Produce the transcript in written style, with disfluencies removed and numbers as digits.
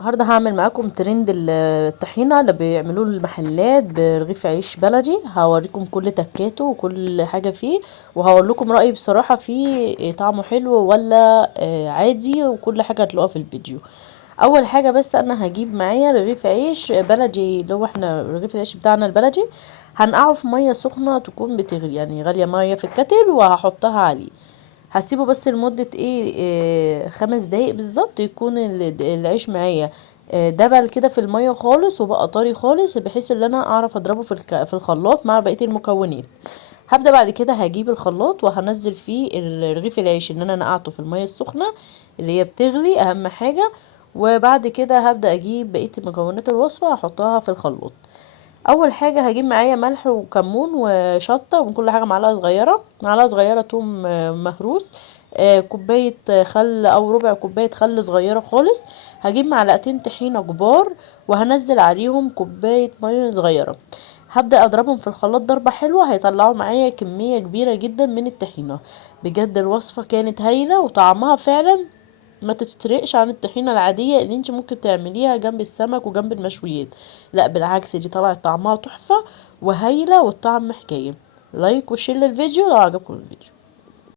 النهارده هعمل معاكم ترند الطحينة اللي بيعملوه المحلات برغيف عيش بلدي. هوريكم كل تكاته وكل حاجة فيه، وهقول لكم رأيي بصراحة فيه طعمه حلو ولا عادي، وكل حاجة هتلاقوها في الفيديو. اول حاجة بس انا هجيب معايا رغيف عيش بلدي، اللي هو احنا رغيف العيش بتاعنا البلدي هنقعه في مية سخنة تكون بتغلي، يعني غالية مية في الكتل، وهحطها عليه. هسيبه بس لمدة إيه 5 دقايق بالظبط، يكون العيش معايا دبل كده في المية خالص وبقى طري خالص، بحيث ان انا اعرف اضربه في الخلاط مع بقية المكونات. هبدأ بعد كده هجيب الخلاط وهنزل فيه رغيف العيش ان انا نقعته في المية السخنة اللي هي بتغلي اهم حاجة. وبعد كده هبدأ اجيب بقية مكونات الوصفة احطها في الخلاط. اول حاجه هجيب معايا ملح وكمون وشطه، وكل حاجه معلقه صغيره، معلقه صغيره توم مهروس، كوبايه خل او ربع كوبايه خل صغيره خالص. هجيب معلقتين طحينه كبار، وهنزل عليهم كوبايه ميه صغيره. هبدأ اضربهم في الخلاط ضربة حلوة، هيطلعوا معايا كمية كبيرة جدا من الطحينة. بجد الوصفة كانت هايلة وطعمها فعلا ما تفترقش عن الطحينة العادية اللي انت ممكن تعمليها جنب السمك وجنب المشويات. لا بالعكس، دي طلعت طعمها تحفة وهايلة، والطعم حكاية. لايك وشير للفيديو لو عجبكم الفيديو.